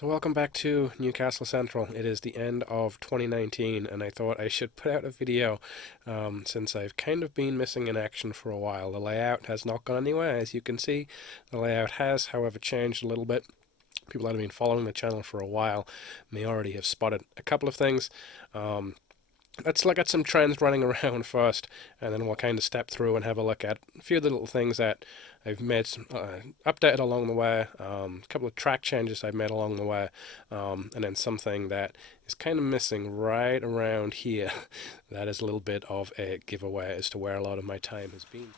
So welcome back to Newcastle Central. It is the end of 2019 and I thought I should put out a video since I've kind of been missing in action for a while. The layout has not gone anywhere, as you can see. The layout has, however, changed a little bit. People that have been following the channel for a while may already have spotted a couple of things. Let's look at some trends running around first, and then we'll kind of step through and have a look at a few of the little things that I've made some, updated along the way, a couple of track changes I've made along the way, and then something that is kind of missing right around here. That is a little bit of a giveaway as to where a lot of my time has been.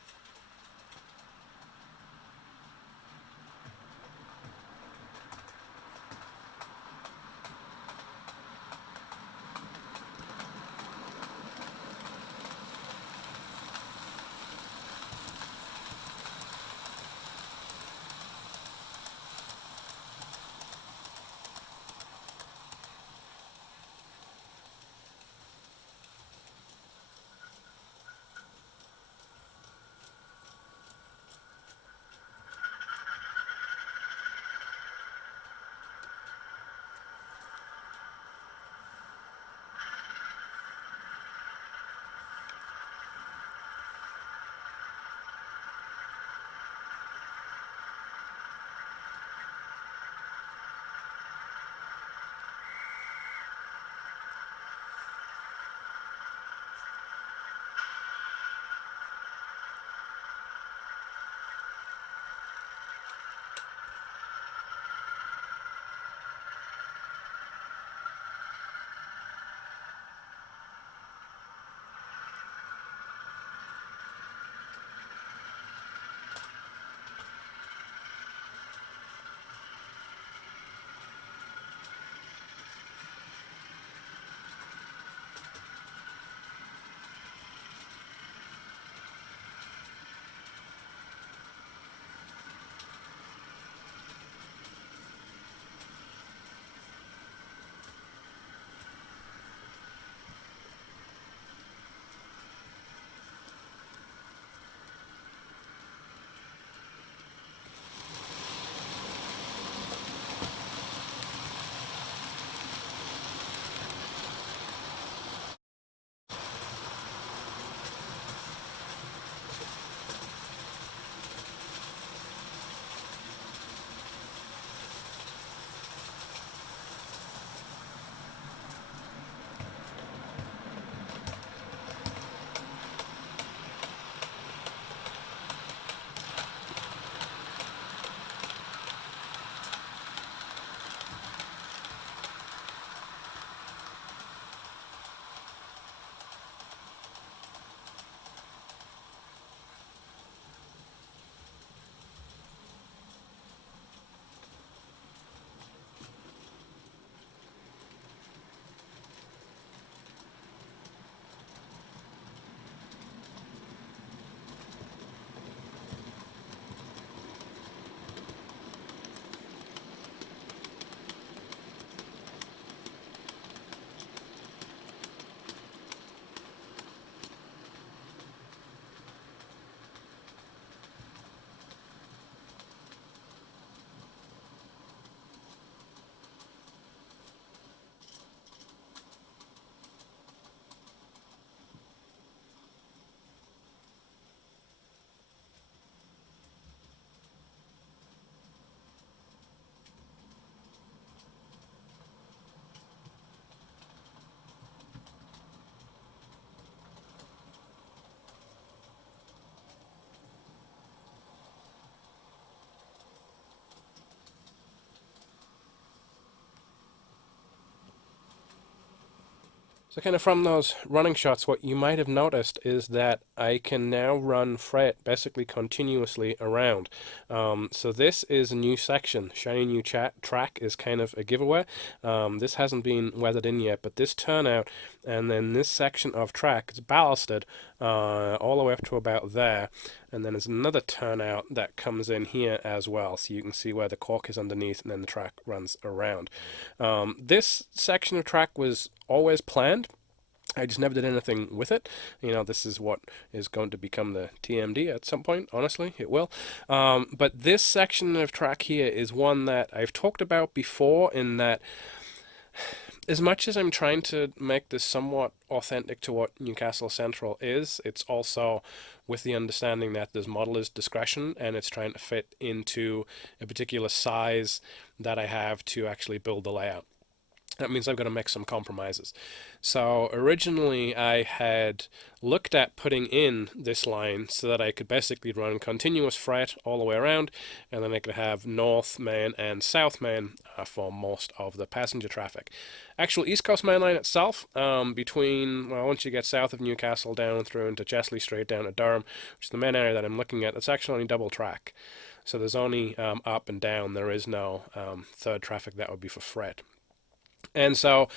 So kind of from those running shots, what you might have noticed is that I can now run freight basically continuously around. So this is a new section. Shiny new track is kind of a giveaway. This hasn't been weathered in yet, but this turnout and then this section of track is ballasted all the way up to about there. And then there's another turnout that comes in here as well. So you can see where the cork is underneath and then the track runs around. This section of track was always planned. I just never did anything with it. This is what is going to become the TMD at some point. Honestly, it will. But this section of track here is one that I've talked about before, in that as much as I'm trying to make this somewhat authentic to what Newcastle Central is, it's also with the understanding that there's modeler's discretion and it's trying to fit into a particular size that I have to actually build the layout. That means I've got to make some compromises. So originally I had looked at putting in this line so that I could basically run continuous freight all the way around, and then I could have North Main and South Main for most of the passenger traffic. Actual East Coast Main Line itself, once you get south of Newcastle down through into Chesley straight down to Durham, which is the main area that I'm looking at, it's actually only double track. So there's only up and down. There is no third traffic that would be for freight. And so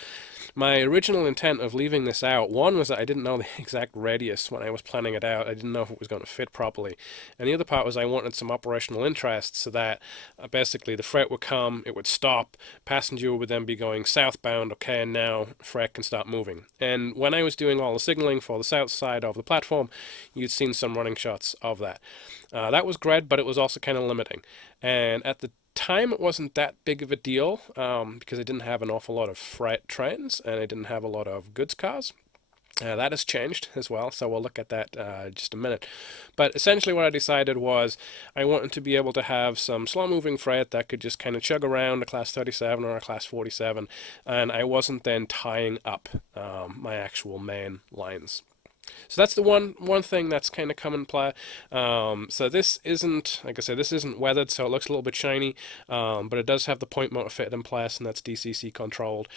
my original intent of leaving this out, one was that I didn't know the exact radius when I was planning it out. I didn't know if it was going to fit properly. And the other part was I wanted some operational interest so that basically the freight would come, it would stop, passenger would then be going southbound, okay, and now freight can start moving. And when I was doing all the signaling for the south side of the platform, you'd seen some running shots of that. That was great, but it was also kind of limiting. And at the time, it wasn't that big of a deal because I didn't have an awful lot of freight trains and I didn't have a lot of goods cars. That has changed as well, so we'll look at that just a minute. But essentially what I decided was I wanted to be able to have some slow-moving freight that could just kind of chug around a Class 37 or a Class 47, and I wasn't then tying up my actual main lines. So that's the one thing that's kind of come in play. So this isn't, like I said, this isn't weathered, so it looks a little bit shiny, but it does have the point motor fitted in place, and that's DCC controlled.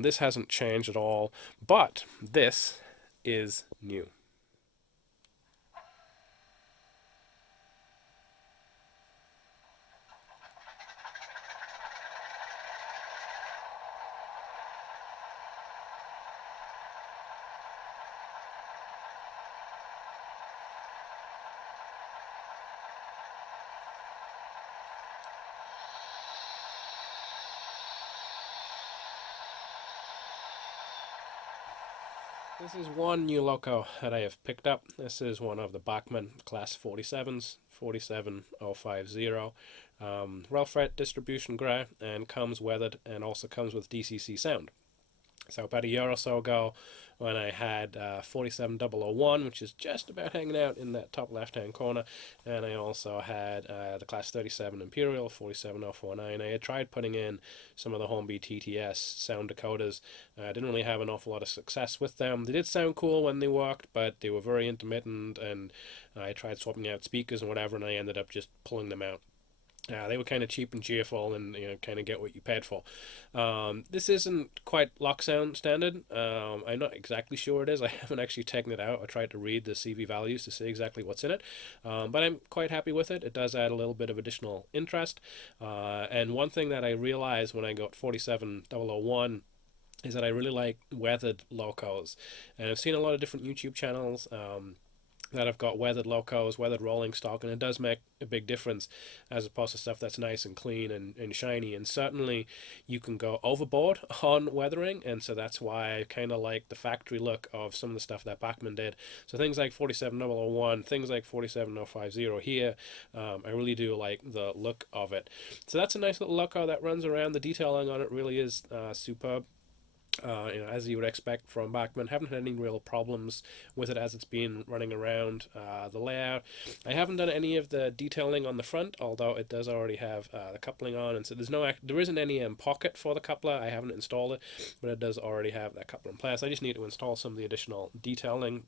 This hasn't changed at all, but this is new. This is one new Loco that I have picked up. This is one of the Bachmann Class 47s, 47050. Rail freight distribution grey, and comes weathered and also comes with DCC sound. So about a year or so ago, when I had 47001, which is just about hanging out in that top left-hand corner, and I also had the Class 37 Imperial 47049. I had tried putting in some of the Hornby TTS sound decoders. I didn't really have an awful lot of success with them. They did sound cool when they worked, but they were very intermittent, and I tried swapping out speakers and whatever, and I ended up just pulling them out. They were kind of cheap and cheerful, and kind of get what you paid for. This isn't quite lock sound standard. I'm not exactly sure it is. I haven't actually taken it out. I tried to read the CV values to see exactly what's in it, but I'm quite happy with it. It does add a little bit of additional interest. And one thing that I realized when I got 47001 is that I really like weathered locos, and I've seen a lot of different YouTube channels. That have got weathered locos, weathered rolling stock, and it does make a big difference as opposed to stuff that's nice and clean and shiny. And certainly you can go overboard on weathering, and so that's why I kind of like the factory look of some of the stuff that Bachmann did. So things like 47001, things like 47050 here, I really do like the look of it. So that's a nice little loco that runs around. The detailing on it really is superb. As you would expect from Bachmann. Haven't had any real problems with it as it's been running around. The layout, I haven't done any of the detailing on the front, although it does already have the coupling on, and so there isn't any pocket for the coupler. I haven't installed it, but it does already have that coupler in place. I just need to install some of the additional detailing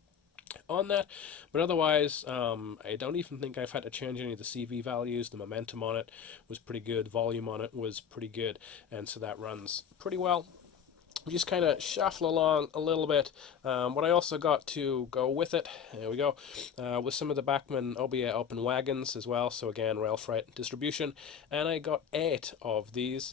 on that, but otherwise I don't even think I've had to change any of the CV values. The momentum on it was pretty good, volume on it was pretty good, and so that runs pretty well. Just kind of shuffle along a little bit. What I also got to go with it, there we go, with some of the Bachmann OBA open wagons as well. So again, rail freight distribution, and I got 8 of these,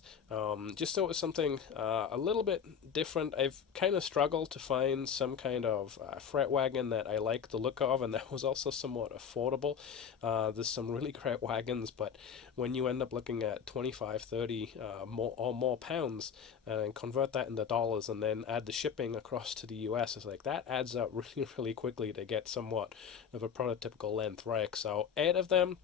just so it was something a little bit different. I've kind of struggled to find some kind of freight wagon that I like the look of, and that was also somewhat affordable. There's some really great wagons, but when you end up looking at 25, 30 more pounds and convert that into dollars, $100 and then add the shipping across to the US, it's like that adds up really, really quickly to get somewhat of a prototypical length rake. So 8 of them,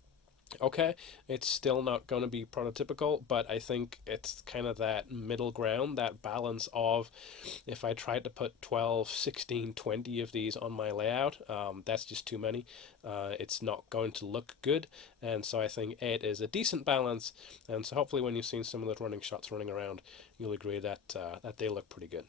okay, it's still not going to be prototypical, but I think it's kind of that middle ground, that balance of if I tried to put 12, 16, 20 of these on my layout, that's just too many. It's not going to look good, and so I think 8 is a decent balance, and so hopefully when you've seen some of those running shots running around, you'll agree that that they look pretty good.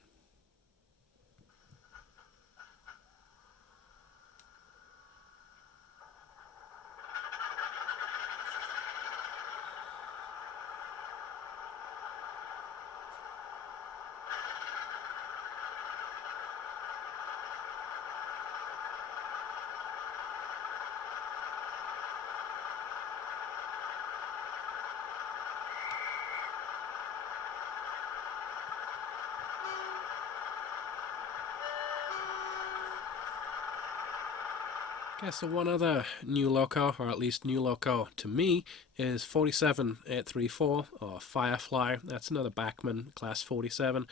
Okay, so one other new Loco, or at least new Loco to me, is 47834, or Firefly. That's another Bachmann Class 47.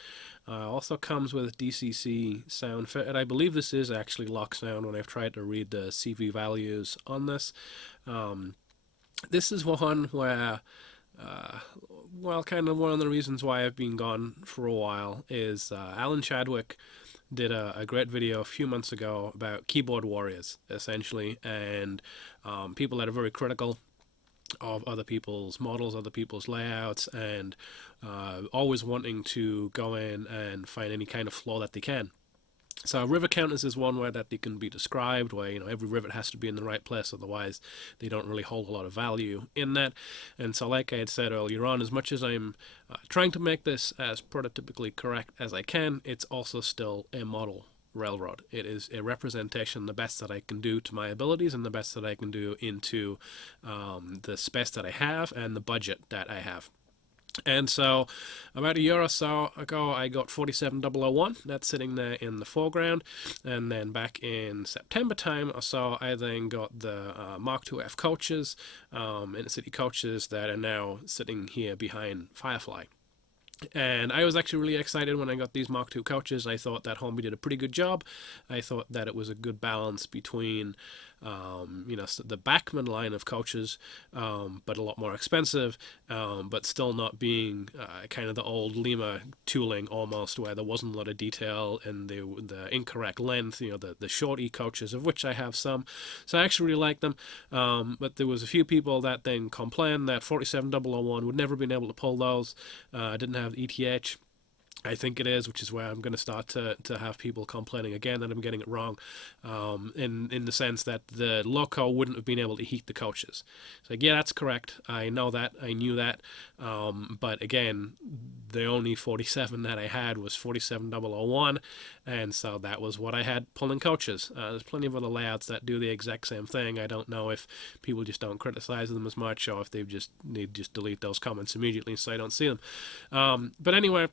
Also comes with DCC sound fitted. I believe this is actually lock sound when I've tried to read the CV values on this. This is one where, well, kind of one of the reasons why I've been gone for a while is Alan Chadwick did a great video a few months ago about keyboard warriors, essentially, and people that are very critical of other people's models, other people's layouts, and always wanting to go in and find any kind of flaw that they can. So rivet counters is one way that they can be described, where every rivet has to be in the right place, otherwise they don't really hold a lot of value in that. And so, like I had said earlier on, as much as I'm trying to make this as prototypically correct as I can, it's also still a model railroad. It is a representation, the best that I can do to my abilities and the best that I can do into the space that I have and the budget that I have. And so about a year or so ago, I got 47001. That's sitting there in the foreground. And then back in September time or so, I then got the Mark II F coaches, Intercity coaches that are now sitting here behind Firefly. And I was actually really excited when I got these Mark II coaches. I thought that Hornby did a pretty good job. I thought that it was a good balance between the Bachmann line of coaches, but a lot more expensive, but still not being kind of the old Lima tooling almost, where there wasn't a lot of detail and the incorrect length, the short E coaches, of which I have some. So I actually really like them, but there was a few people that then complained that 47001 would never been able to pull those, didn't have ETH. I think it is, which is where I'm going to start to have people complaining again that I'm getting it wrong, in the sense that the Loco wouldn't have been able to heat the coaches. So yeah, that's correct. I know that. I knew that. But again, the only 47 that I had was 47001, and so that was what I had pulling coaches. There's plenty of other layouts that do the exact same thing. I don't know if people just don't criticize them as much, or if they just delete those comments immediately so I don't see them. But anyway,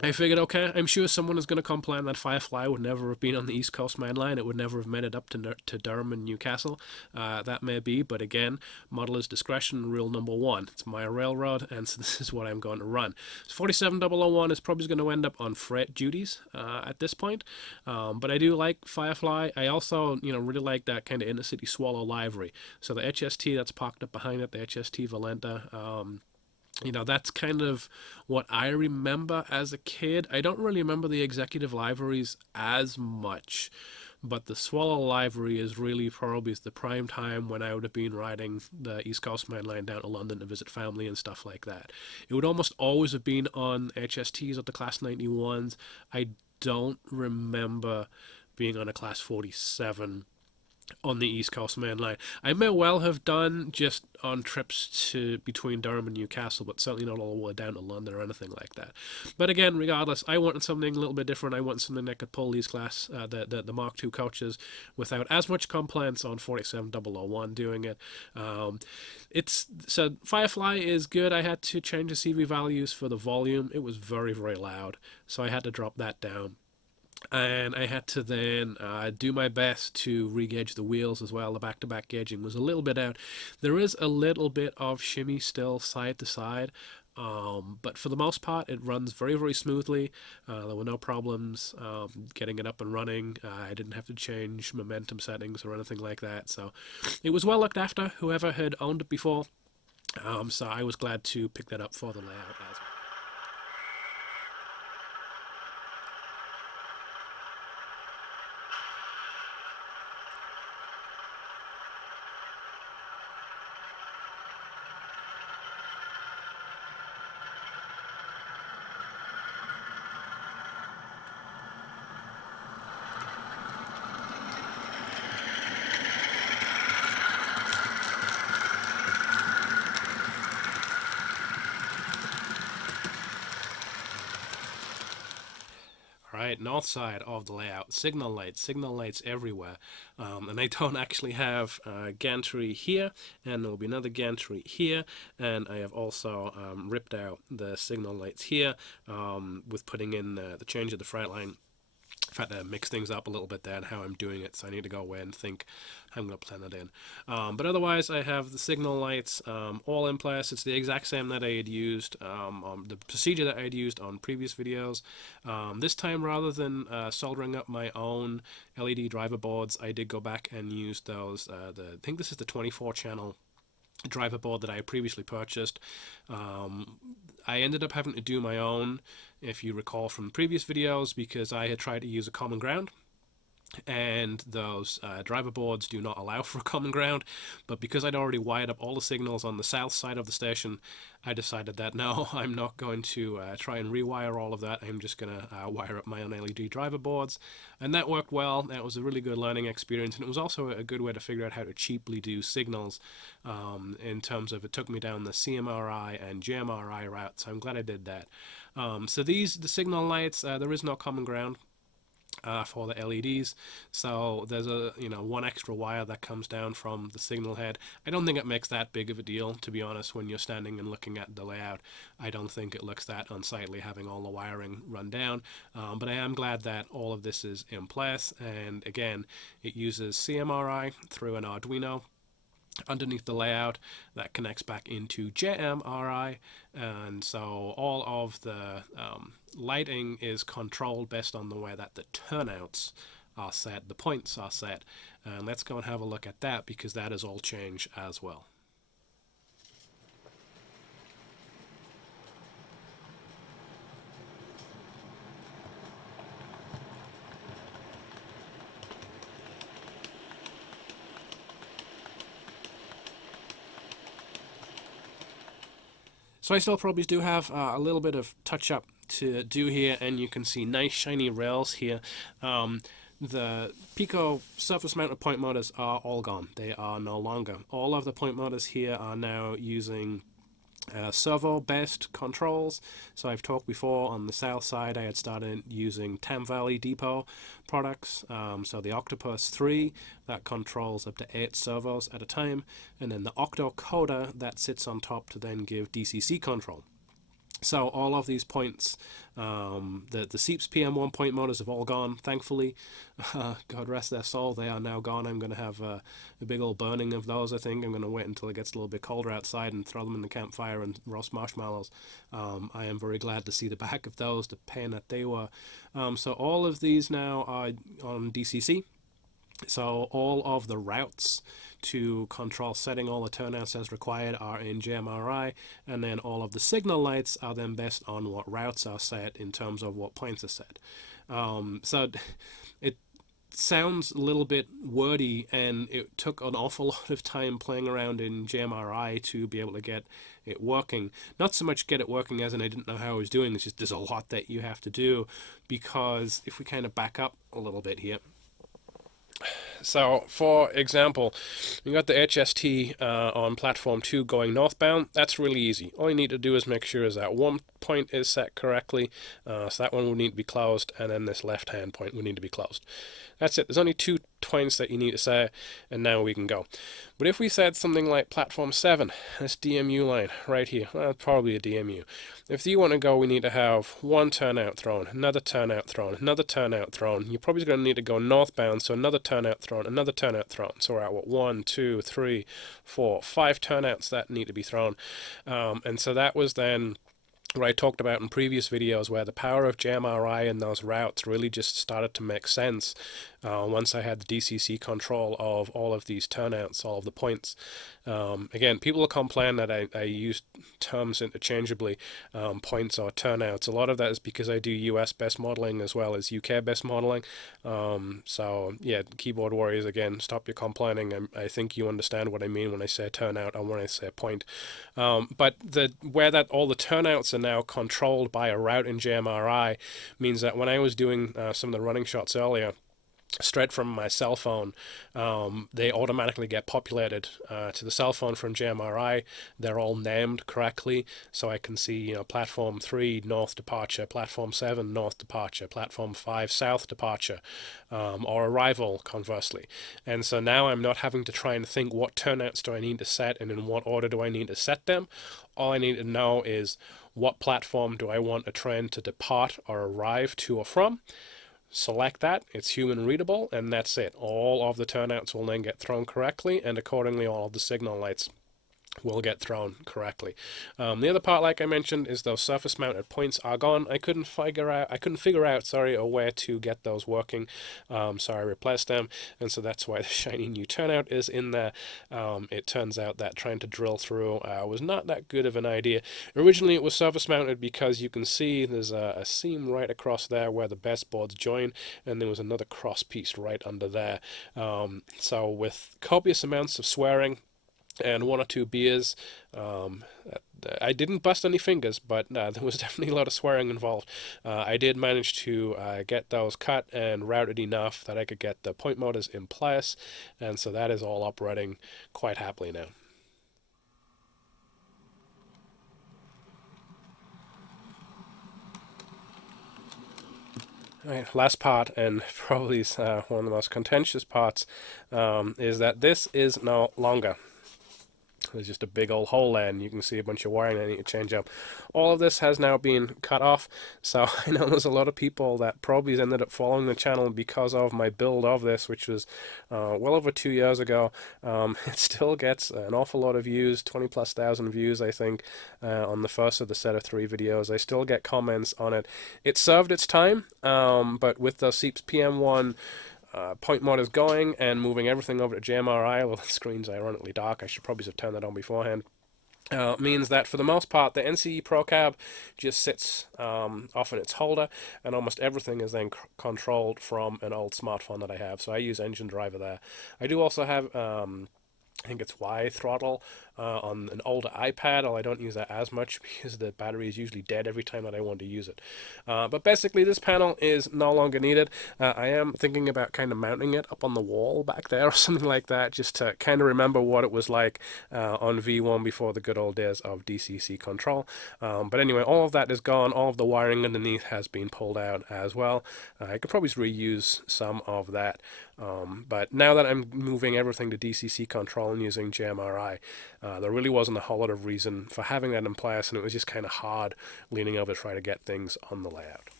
I figured, okay, I'm sure someone is going to complain that Firefly would never have been on the East Coast Main Line. It would never have made it up to Durham and Newcastle. That may be, but again, modeler's discretion, rule number one. It's my railroad, and so this is what I'm going to run. 47001 is probably going to end up on freight duties at this point, but I do like Firefly. I also, really like that kind of intercity swallow livery. So the HST that's parked up behind it, the HST Valenta, that's kind of what I remember as a kid. I don't really remember the executive liveries as much, but the Swallow livery is really probably the prime time when I would have been riding the East Coast Main Line down to London to visit family and stuff like that. It would almost always have been on HSTs or the Class 91s. I don't remember being on a Class 47 on the East Coast Main Line. I may well have done just on trips to between Durham and Newcastle, but certainly not all the way down to London or anything like that. But again, regardless, I wanted something a little bit different. I wanted something that could pull these class, the Mark II coaches without as much complaints on 47001 doing it. So Firefly is good. I had to change the CV values for the volume. It was very, very loud, so I had to drop that down. And I had to then do my best to re-gauge the wheels as well. The back-to-back gauging was a little bit out. There is a little bit of shimmy still side to side, But for the most part, it runs very, very smoothly. There were no problems getting it up and running. I didn't have to change momentum settings or anything like that. So it was well looked after, whoever had owned it before. So I was glad to pick that up for the layout as well. Right, north side of the layout, signal lights everywhere, and I don't actually have gantry here, and there will be another gantry here, and I have also ripped out the signal lights here with putting in the change of the freight line. I've had to mix things up a little bit there and how I'm doing it, so I need to go away and think how I'm going to plan it in. But otherwise, I have the signal lights all in place. It's the exact same that I had used, on the procedure that I had used on previous videos. This time, rather than soldering up my own LED driver boards, I did go back and use those. I think this is the 24 channel driver board that I had previously purchased. I ended up having to do my own, if you recall from previous videos, because I had tried to use a common ground, and those driver boards do not allow for a common ground. But because I'd already wired up all the signals on the south side of the station, I decided that no, I'm not going to try and rewire all of that. I'm just going to wire up my own LED driver boards, and that worked well. That was a really good learning experience, and it was also a good way to figure out how to cheaply do signals, in terms of it took me down the CMRI and JMRI route, so I'm glad I did that. So the signal lights, there is no common ground for the LEDs, so there's a one extra wire that comes down from the signal head. I don't think it makes that big of a deal, to be honest. When you're standing and looking at the layout, I don't think it looks that unsightly having all the wiring run down, but I am glad that all of this is in place. And again, it uses CMRI through an Arduino underneath the layout that connects back into JMRI, and so all of the lighting is controlled based on the way that the turnouts are set, the points are set. And let's go and have a look at that, because that is all change as well. So I still probably do have a little bit of touch up to do here, and you can see nice shiny rails here. The Pico surface mounted point motors are all gone. They are no longer. All of the point motors here are now using servo-based controls. So I've talked before, on the south side I had started using Tam Valley Depot products, so the Octopus 3 that controls up to 8 servos at a time, and then the Octocoder that sits on top to then give DCC control. So all of these points, the Seeps PM1 point motors have all gone, thankfully. God rest their soul, they are now gone. I'm going to have a big old burning of those, I think. I'm going to wait until it gets a little bit colder outside and throw them in the campfire and roast marshmallows. I am very glad to see the back of those, the pain that they were. So all of these now are on DCC. So all of the routes to control setting all the turnouts as required are in JMRI, and then all of the signal lights are then based on what routes are set in terms of what points are set. So it sounds a little bit wordy, and it took an awful lot of time playing around in JMRI to be able to get it working. Not so much get it working as in I didn't know how I was doing, it's just there's a lot that you have to do, because if we kind of back up a little bit here. So, for example, we got the HST on platform 2 going northbound. That's really easy. All you need to do is make sure is that one point is set correctly, so that one will need to be closed, and then this left-hand point will need to be closed. That's it. There's only 2 points that you need to set, and now we can go. But if we said something like platform 7, this DMU line right here, well, probably a DMU. If you want to go, we need to have one turnout thrown, another turnout thrown, another turnout thrown. You're probably going to need to go northbound, so another turnout thrown thrown, another turnout thrown. So we're at what, 1, 2, 3, 4, 5 turnouts that need to be thrown. And so that was then what I talked about in previous videos, where the power of JMRI in those routes really just started to make sense once I had the DCC control of all of these turnouts, all of the points. Again, people will complain that I use terms interchangeably, points or turnouts. A lot of that is because I do US best modeling as well as UK best modeling. So yeah, keyboard warriors, again, stop your complaining. I think you understand what I mean when I say turnout and when I say point. But where that all the turnouts are now controlled by a route in JMRI means that when I was doing some of the running shots earlier, straight from my cell phone, they automatically get populated to the cell phone from JMRI. They're all named correctly, so I can see, you know, platform 3 north departure, platform 7 north departure, platform 5 south departure, or arrival conversely. And so now I'm not having to try and think what turnouts do I need to set and in what order do I need to set them. All I need to know is what platform do I want a train to depart or arrive to or from. Select that, it's human readable, and that's it. All of the turnouts will then get thrown correctly, and accordingly all of the signal lights will get thrown correctly. The other part, like I mentioned, is those surface mounted points are gone. I couldn't figure out a way to get those working, so I replaced them, and so that's why the shiny new turnout is in there. It turns out that trying to drill through was not that good of an idea. Originally it was surface mounted because you can see there's a seam right across there where the best boards join, and there was another cross piece right under there. So with copious amounts of swearing and 1 or 2 beers, I didn't bust any fingers, but there was definitely a lot of swearing involved. I did manage to get those cut and routed enough that I could get the point motors in place, and so that is all operating quite happily now. Right, last part, and probably one of the most contentious parts, is that this is no longer. There's just a big old hole there, and you can see a bunch of wiring I need to change up. All of this has now been cut off, so I know there's a lot of people that probably ended up following the channel because of my build of this, which was well over 2 years ago. It still gets an awful lot of views, 20,000+ views, I think, on the first of the set of 3 videos. I still get comments on it. It served its time, but with the SEEPS PM1 point motors going and moving everything over to JMRI, well, the screen's ironically dark, I should probably have turned that on beforehand, means that for the most part the NCE Pro Cab just sits off in its holder, and almost everything is then controlled from an old smartphone that I have. So I use Engine Driver there. I do also have I think it's Y throttle on an older iPad, although I don't use that as much because the battery is usually dead every time that I want to use it. But basically this panel is no longer needed. I am thinking about kind of mounting it up on the wall back there or something like that, just to kind of remember what it was like on V1 before the good old days of DCC control. But anyway, all of that is gone. All of the wiring underneath has been pulled out as well. I could probably reuse some of that. But now that I'm moving everything to DCC control and using JMRI, there really wasn't a whole lot of reason for having that in place, and it was just kind of hard leaning over to try to get things on the layout.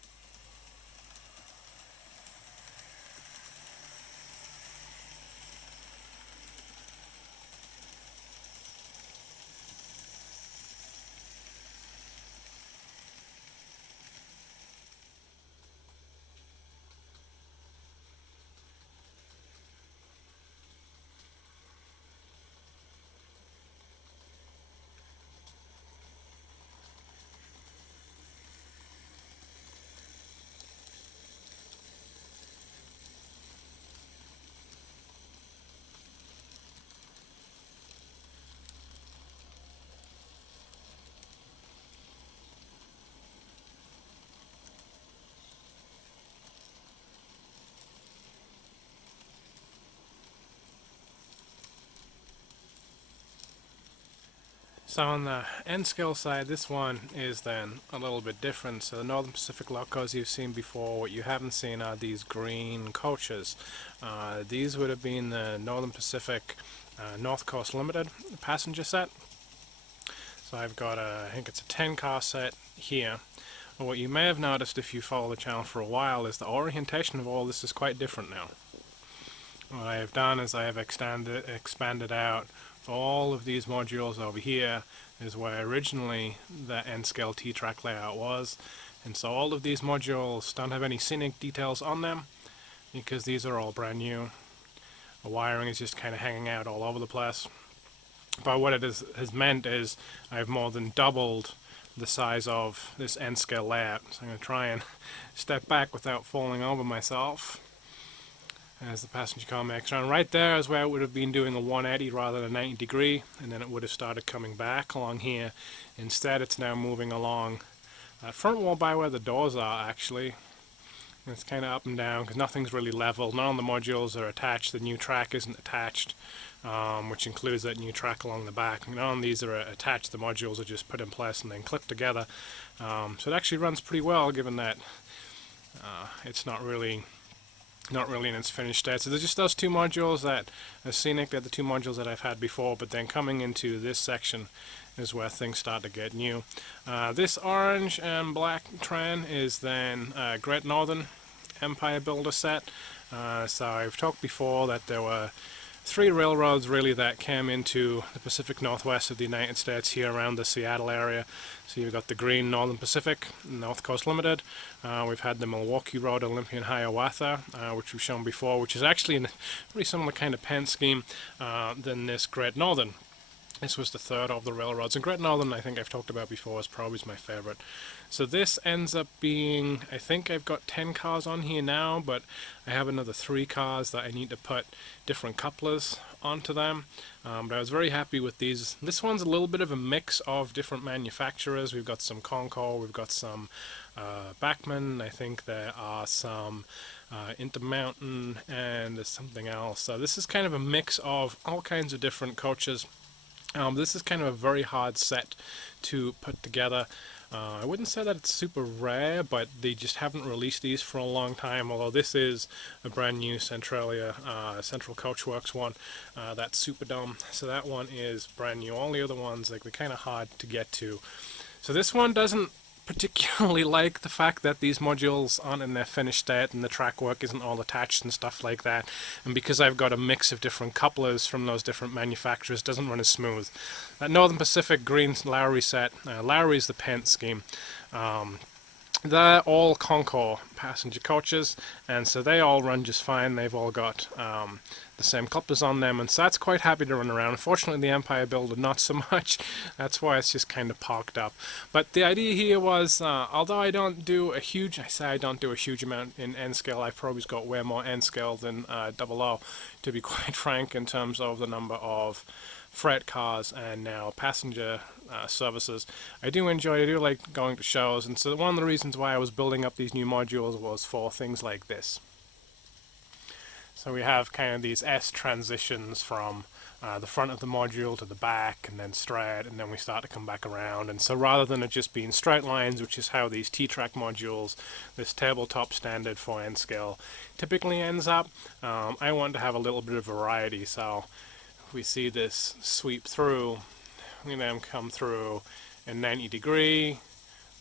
So on the N-scale side, this one is then a little bit different. So the Northern Pacific Locos you've seen before, what you haven't seen are these green coaches. These would have been the Northern Pacific North Coast Limited passenger set. So I've got I think it's a 10 car set here. Well, what you may have noticed if you follow the channel for a while is the orientation of all this is quite different now. what I have done is I have expanded out all of these modules over here is where originally the N-scale T-track layout was, and so all of these modules don't have any scenic details on them because these are all brand new. The wiring is just kind of hanging out all over the place. But what it has meant is I've more than doubled the size of this N-scale layout. So I'm going to try and step back without falling over myself as the passenger car makes around. Right there is where it would have been doing a 180 rather than a 90 degree, and then it would have started coming back along here. Instead, it's now moving along that front wall by where the doors are, actually. And it's kind of up and down because nothing's really level. None of the modules are attached. The new track isn't attached, which includes that new track along the back. None of these are attached. The modules are just put in place and then clipped together. So it actually runs pretty well, given that it's not really in its finished state. So there's just those two modules that are scenic. They're the two modules that I've had before, but then coming into this section is where things start to get new. This orange and black tran is then Great Northern Empire Builder set. So I've talked before that there were three railroads really that came into the Pacific Northwest of the United States here around the Seattle area. So you've got the Green Northern Pacific, North Coast Limited. We've had the Milwaukee Road, Olympian Hiawatha, which we've shown before, which is actually a pretty similar kind of pen scheme than this Great Northern. This was the third of the railroads, and Great Northern I think I've talked about before is probably my favorite. So this ends up being, I think I've got 10 cars on here now, but I have another 3 cars that I need to put different couplers onto them. But I was very happy with these. This one's a little bit of a mix of different manufacturers. We've got some Concord, we've got some Bachmann, I think there are some Intermountain, and there's something else. So this is kind of a mix of all kinds of different coaches. This is kind of a very hard set to put together. I wouldn't say that it's super rare, but they just haven't released these for a long time, although this is a brand new Centralia Central Coachworks one. That's Superdome, so that one is brand new. All the other ones, like, they're kind of hard to get to. So this one doesn't particularly like the fact that these modules aren't in their finished state and the track work isn't all attached and stuff like that, and because I've got a mix of different couplers from those different manufacturers, it doesn't run as smooth. That Northern Pacific Green Lowry set, Lowry is the paint scheme. They're all Concord passenger coaches, and so they all run just fine. They've all got the same couplers on them, and so that's quite happy to run around. Unfortunately, the Empire Builder not so much. That's why it's just kind of parked up. But the idea here was, although I don't do a huge amount in N-scale, I've probably got way more N-scale than 00, to be quite frank, in terms of the number of freight cars and now passenger services. I do like going to shows, and so one of the reasons why I was building up these new modules was for things like this. So we have kind of these S transitions from the front of the module to the back, and then straight, and then we start to come back around. And so rather than it just being straight lines, which is how these T-track modules, this tabletop standard for N-scale, typically ends up, I want to have a little bit of variety. So we see this sweep through, we then come through a 90 degree,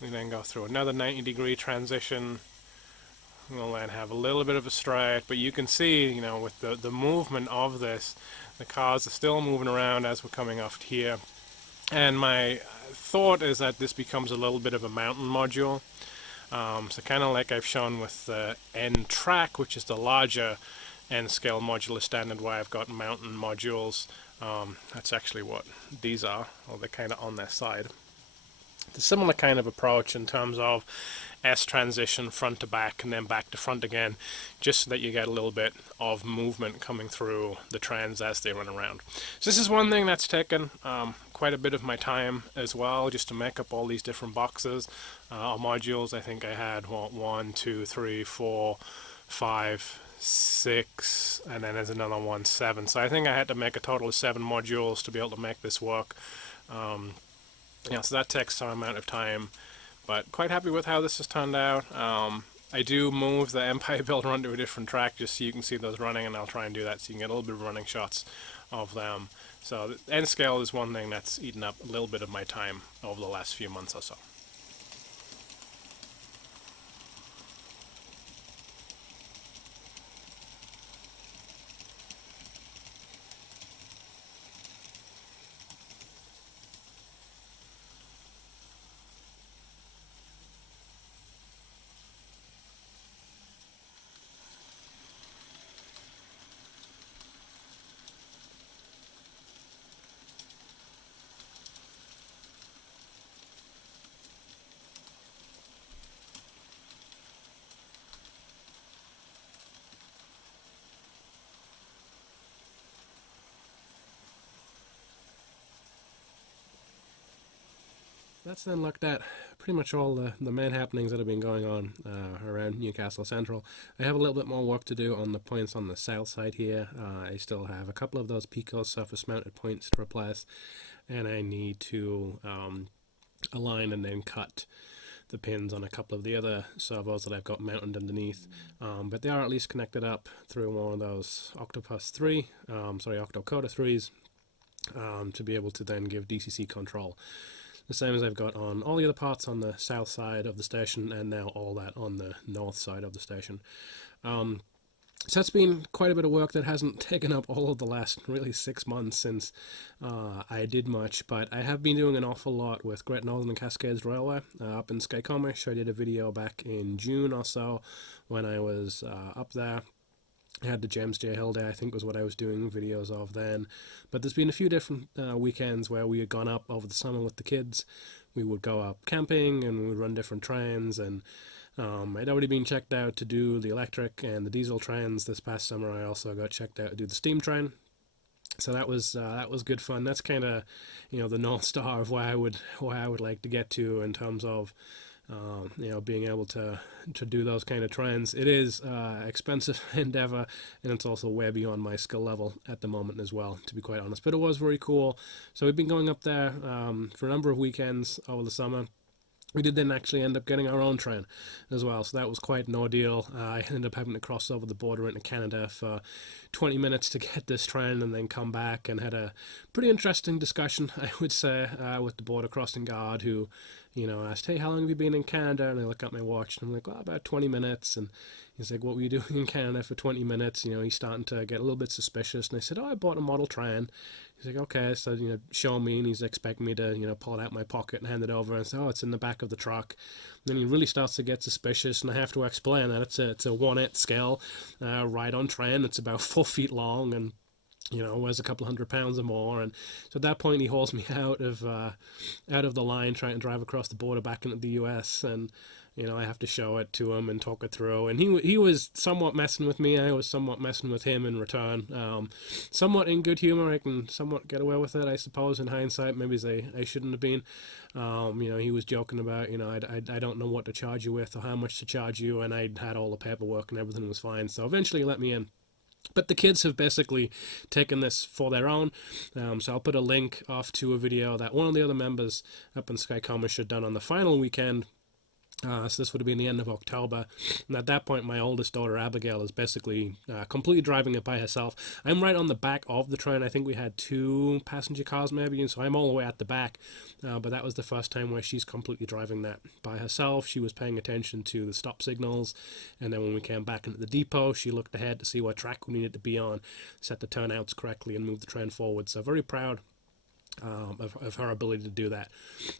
we then go through another 90 degree transition, we'll then have a little bit of a straight, but you can see, with the movement of this, the cars are still moving around as we're coming off here. And my thought is that this becomes a little bit of a mountain module. So kind of like I've shown with the N-track, which is the larger N-scale modular standard, where I've got mountain modules. That's actually what these are, or they're kind of on their side. It's a similar kind of approach in terms of S transition front to back and then back to front again, just so that you get a little bit of movement coming through the trans as they run around. So this is one thing that's taken quite a bit of my time as well, just to make up all these different boxes or modules. I think I had 1, 2, 3, 4, 5, 6, and then there's another one, 7. So I think I had to make a total of 7 modules to be able to make this work. So that takes some amount of time, but quite happy with how this has turned out. I do move the Empire Builder onto a different track just so you can see those running, and I'll try and do that so you can get a little bit of running shots of them. So the N-scale is one thing that's eaten up a little bit of my time over the last few months or so. That's then looked at pretty much all the main happenings that have been going on around Newcastle Central. I have a little bit more work to do on the points on the south side here. I still have a couple of those Pico surface mounted points to replace, and I need to align and then cut the pins on a couple of the other servos that I've got mounted underneath, but they are at least connected up through one of those Octocoder 3s, to be able to then give DCC control. The same as I've got on all the other parts on the south side of the station, and now all that on the north side of the station. So that's been quite a bit of work that hasn't taken up all of the last really 6 months since I did much, but I have been doing an awful lot with Great Northern Cascades Railway up in Skycomish. I did a video back in June or so when I was up there. I had the James J. Hill Day, I think was what I was doing videos of then. But there's been a few different weekends where we had gone up over the summer with the kids. We would go up camping and we would run different trains, and I'd already been checked out to do the electric and the diesel trains. This past summer I also got checked out to do the steam train. So that was good fun. That's kind of, the North Star of where I would like to get to in terms of being able to do those kind of trains. It is expensive endeavor, and it's also way beyond my skill level at the moment as well, to be quite honest. But it was very cool. So we've been going up there for a number of weekends over the summer. We did then actually end up getting our own train as well, so that was quite an ordeal. I ended up having to cross over the border into Canada for 20 minutes to get this train and then come back, and had a pretty interesting discussion, I would say, with the border crossing guard, who asked, "Hey, how long have you been in Canada?" And I look at my watch and I'm like, "Well, about 20 minutes." And he's like, "What were you doing in Canada for 20 minutes?" He's starting to get a little bit suspicious. And I said, "Oh, I bought a model train." He's like, "Okay." So, show me, and he's expecting me to, pull it out of my pocket and hand it over and say, "Oh, it's in the back of the truck." And then he really starts to get suspicious, and I have to explain that it's a 1/8 scale ride-on train. It's about 4 feet long, and weighs a couple of 100 pounds or more. And so at that point he hauls me out of the line, trying to drive across the border back into the US, and I have to show it to him and talk it through. And he was somewhat messing with me. I was somewhat messing with him in return. Somewhat in good humor. I can somewhat get away with it, I suppose, in hindsight. Maybe I shouldn't have been. He was joking about, I don't know what to charge you with or how much to charge you, and I had all the paperwork and everything was fine. So eventually he let me in. But the kids have basically taken this for their own. So I'll put a link off to a video that one of the other members up in Skycomish had done on the final weekend. So this would have been the end of October, and at that point my oldest daughter Abigail is basically completely driving it by herself. I'm right on the back of the train. I think we had 2 passenger cars maybe, and so I'm all the way at the back, but that was the first time where she's completely driving that by herself. She was paying attention to the stop signals, and then when we came back into the depot, she looked ahead to see what track we needed to be on, set the turnouts correctly, and moved the train forward. So very proud of her ability to do that.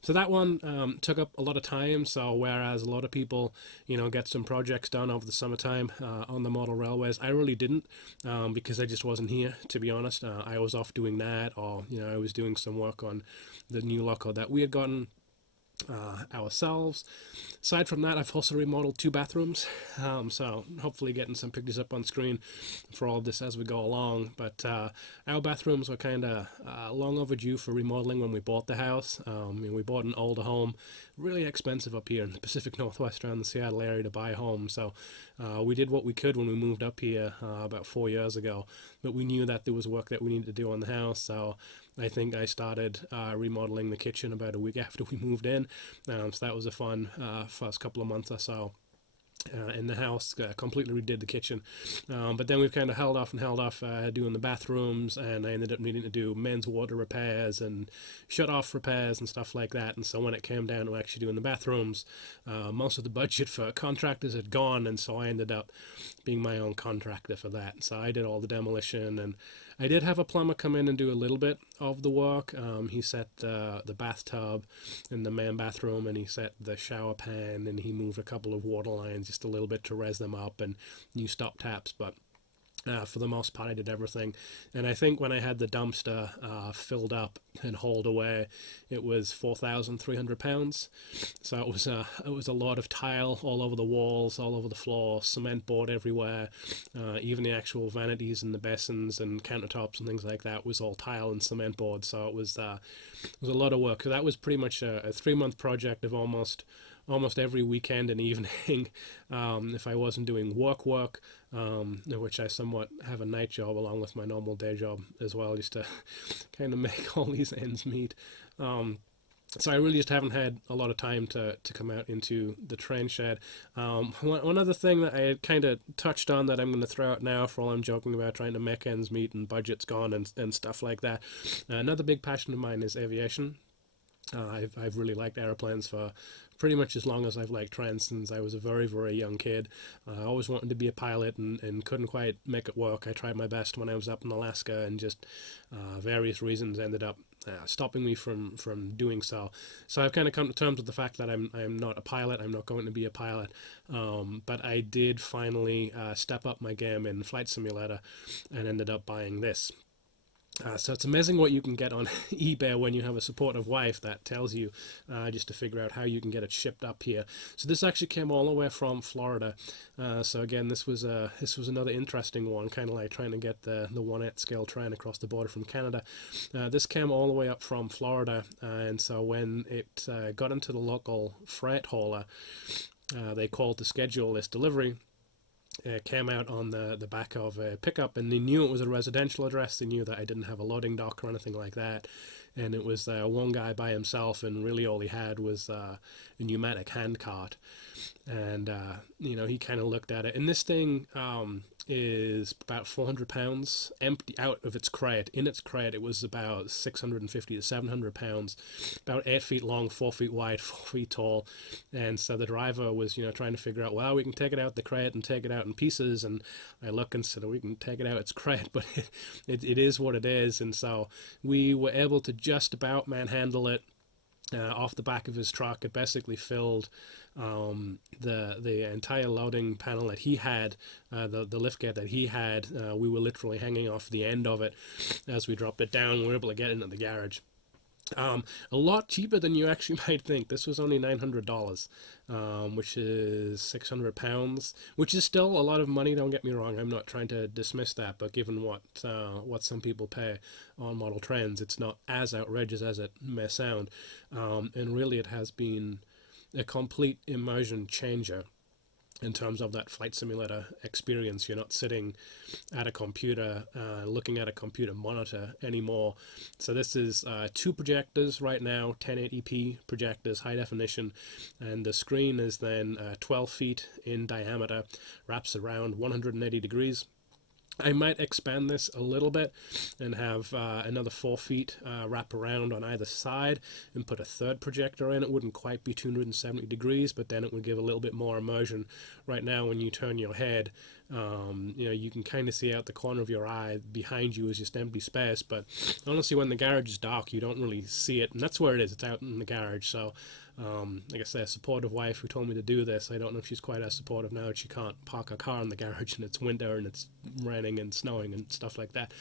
So that one took up a lot of time. So whereas a lot of people, get some projects done over the summertime on the model railways, I really didn't, because I just wasn't here, to be honest. I was off doing that, or I was doing some work on the new Loco that we had gotten ourselves. Aside from that, I've also remodeled 2 bathrooms, so hopefully getting some pictures up on screen for all of this as we go along. But our bathrooms were kind of long overdue for remodeling when we bought the house. We bought an older home, really expensive up here in the Pacific Northwest around the Seattle area to buy a home, so we did what we could when we moved up here about 4 years ago, but we knew that there was work that we needed to do on the house. So I think I started remodeling the kitchen about a week after we moved in, so that was a fun first couple of months or so in the house. Completely redid the kitchen, but then we've kind of held off doing the bathrooms, and I ended up needing to do men's water repairs and shut off repairs and stuff like that. And so when it came down to actually doing the bathrooms, most of the budget for contractors had gone, and so I ended up being my own contractor for that. So I did all the demolition, and I did have a plumber come in and do a little bit of the work. He set the bathtub in the main bathroom, and he set the shower pan, and he moved a couple of water lines just a little bit to res them up, and new stop taps. But for the most part, I did everything. And I think when I had the dumpster filled up and hauled away, it was 4,300 pounds. So it was a lot of tile all over the walls, all over the floor, cement board everywhere. Even the actual vanities and the basins and countertops and things like that was all tile and cement board. So it was It was a lot of work. So that was pretty much a 3 month project of almost every weekend and evening, if I wasn't doing work, which I somewhat have a night job along with my normal day job as well, just to kind of make all these ends meet. So I really just haven't had a lot of time to come out into the train shed. One other thing that I had kind of touched on that I'm going to throw out now for all I'm joking about trying to make ends meet and budgets gone and stuff like that. Another big passion of mine is aviation. I've really liked airplanes for pretty much as long as I've liked trains, since I was a very, very young kid. I always wanted to be a pilot and couldn't quite make it work. I tried my best when I was up in Alaska, and just various reasons ended up stopping me from doing so. So I've kind of come to terms with the fact that I'm not a pilot. I'm not going to be a pilot. But I did finally step up my game in Flight Simulator and ended up buying this. So it's amazing what you can get on eBay when you have a supportive wife that tells you just to figure out how you can get it shipped up here. So this actually came all the way from Florida. So again, this was another interesting one, kind of like trying to get the 1/8 scale train across the border from Canada. This came all the way up from Florida, and so when it got into the local freight hauler, they called to schedule this delivery. Came out on the back of a pickup, and they knew it was a residential address. They knew that I didn't have a loading dock or anything like that, and it was one guy by himself, and really all he had was a pneumatic hand cart. And he kind of looked at it, and this thing is about 400 pounds empty out of its crate. In its crate it was about 650 to 700 pounds, about 8 feet long, 4 feet wide, 4 feet tall. And so the driver was trying to figure out, well, we can take it out the crate and take it out in pieces. And I look and said, we can take it out its crate, but it is what it is. And so we were able to just about manhandle it off the back of his truck. It basically filled the entire loading panel that he had, the liftgate that he had. We were literally hanging off the end of it as we dropped it down. We were able to get into the garage. A lot cheaper than you actually might think. This was only $900, which is 600 pounds, which is still a lot of money. Don't get me wrong. I'm not trying to dismiss that, but given what some people pay on model trains, it's not as outrageous as it may sound. And really, it has been a complete immersion changer in terms of that flight simulator experience. You're not sitting at a computer looking at a computer monitor anymore. So this is 2 projectors right now, 1080p projectors, high definition, and the screen is then 12 feet in diameter, wraps around 180 degrees. I might expand this a little bit and have another 4 feet wrap around on either side and put a third projector in. It wouldn't quite be 270 degrees, but then it would give a little bit more immersion. Right now, when you turn your head, you can kind of see out the corner of your eye. Behind you is just empty space, but honestly, when the garage is dark, you don't really see it, and that's where it is. It's out in the garage. So like I say, a supportive wife who told me to do this. I don't know if she's quite as supportive now that she can't park a car in the garage and it's winter and it's raining and snowing and stuff like that.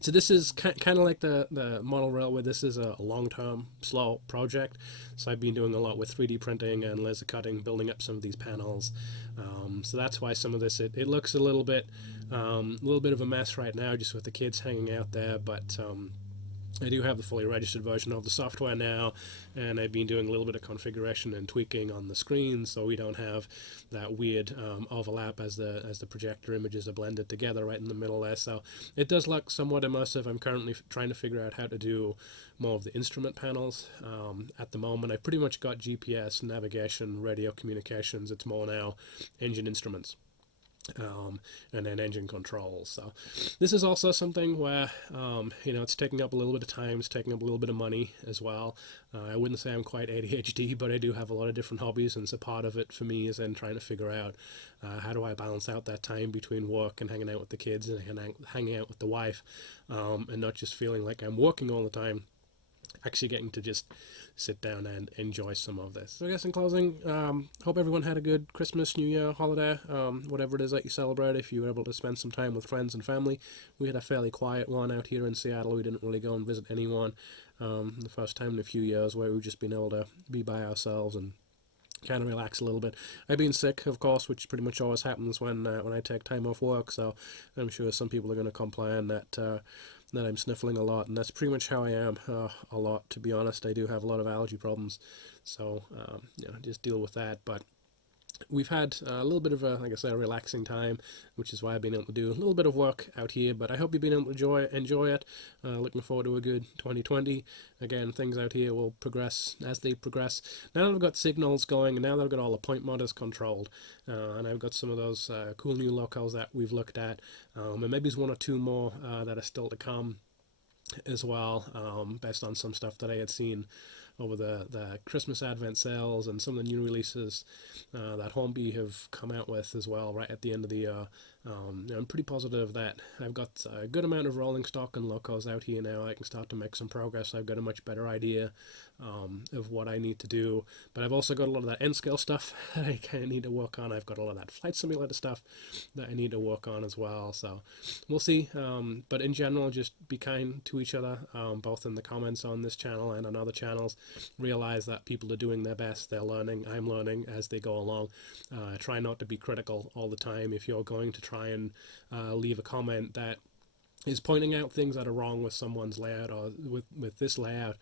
So this is kind of like the model railway. This is a long-term, slow project. So I've been doing a lot with 3D printing and laser cutting, building up some of these panels. So that's why some of this, it looks a little bit of a mess right now, just with the kids hanging out there. But I do have the fully registered version of the software now, and I've been doing a little bit of configuration and tweaking on the screen so we don't have that weird overlap as the projector images are blended together right in the middle there. So it does look somewhat immersive. I'm currently trying to figure out how to do more of the instrument panels. At the moment, I've pretty much got GPS, navigation, radio communications. It's more now engine instruments. And then engine controls. So this is also something where it's taking up a little bit of time, it's taking up a little bit of money as well. I wouldn't say I'm quite ADHD, but I do have a lot of different hobbies, and so part of it for me is then trying to figure out how do I balance out that time between work and hanging out with the kids and hanging out with the wife, and not just feeling like I'm working all the time, actually getting to just sit down and enjoy some of this. So I guess in closing, hope everyone had a good Christmas, New Year, holiday, whatever it is that you celebrate. If you were able to spend some time with friends and family, we had a fairly quiet one out here in Seattle. We didn't really go and visit anyone. The first time in a few years where we've just been able to be by ourselves and kind of relax a little bit. I've been sick, of course, which pretty much always happens when I take time off work, so I'm sure some people are going to complain that that I'm sniffling a lot, and that's pretty much how I am a lot, to be honest. I do have a lot of allergy problems, so just deal with that. But we've had a little bit of a, like I said, a relaxing time, which is why I've been able to do a little bit of work out here. But I hope you've been able to enjoy it. Looking forward to a good 2020. Again, things out here will progress as they progress. Now that I've got signals going, and now that I've got all the point motors controlled, and I've got some of those cool new locos that we've looked at, and maybe there's one or two more that are still to come as well, based on some stuff that I had seen over the Christmas Advent sales and some of the new releases that Hornby have come out with as well right at the end of the year. I'm pretty positive that I've got a good amount of rolling stock and locos out here now. I can start to make some progress. I've got a much better idea of what I need to do, but I've also got a lot of that N-scale stuff that I kind of need to work on. I've got a lot of that flight simulator stuff that I need to work on as well, so we'll see. But in general, just be kind to each other, both in the comments on this channel and on other channels. Realize that people are doing their best, they're learning, I'm learning as they go along. Try not to be critical all the time. If you're going to try and leave a comment that is pointing out things that are wrong with someone's layout or with this layout,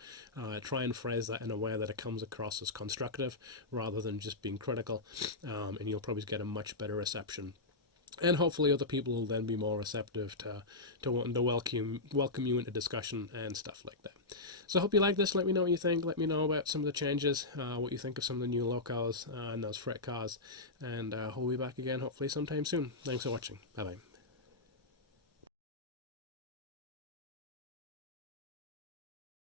try and phrase that in a way that it comes across as constructive rather than just being critical, and you'll probably get a much better reception. And hopefully other people will then be more receptive to wanting to welcome you into discussion and stuff like that. So I hope you like this. Let me know what you think. Let me know about some of the changes, what you think of some of the new locos and those freight cars. And we'll be back again hopefully sometime soon. Thanks for watching. Bye-bye.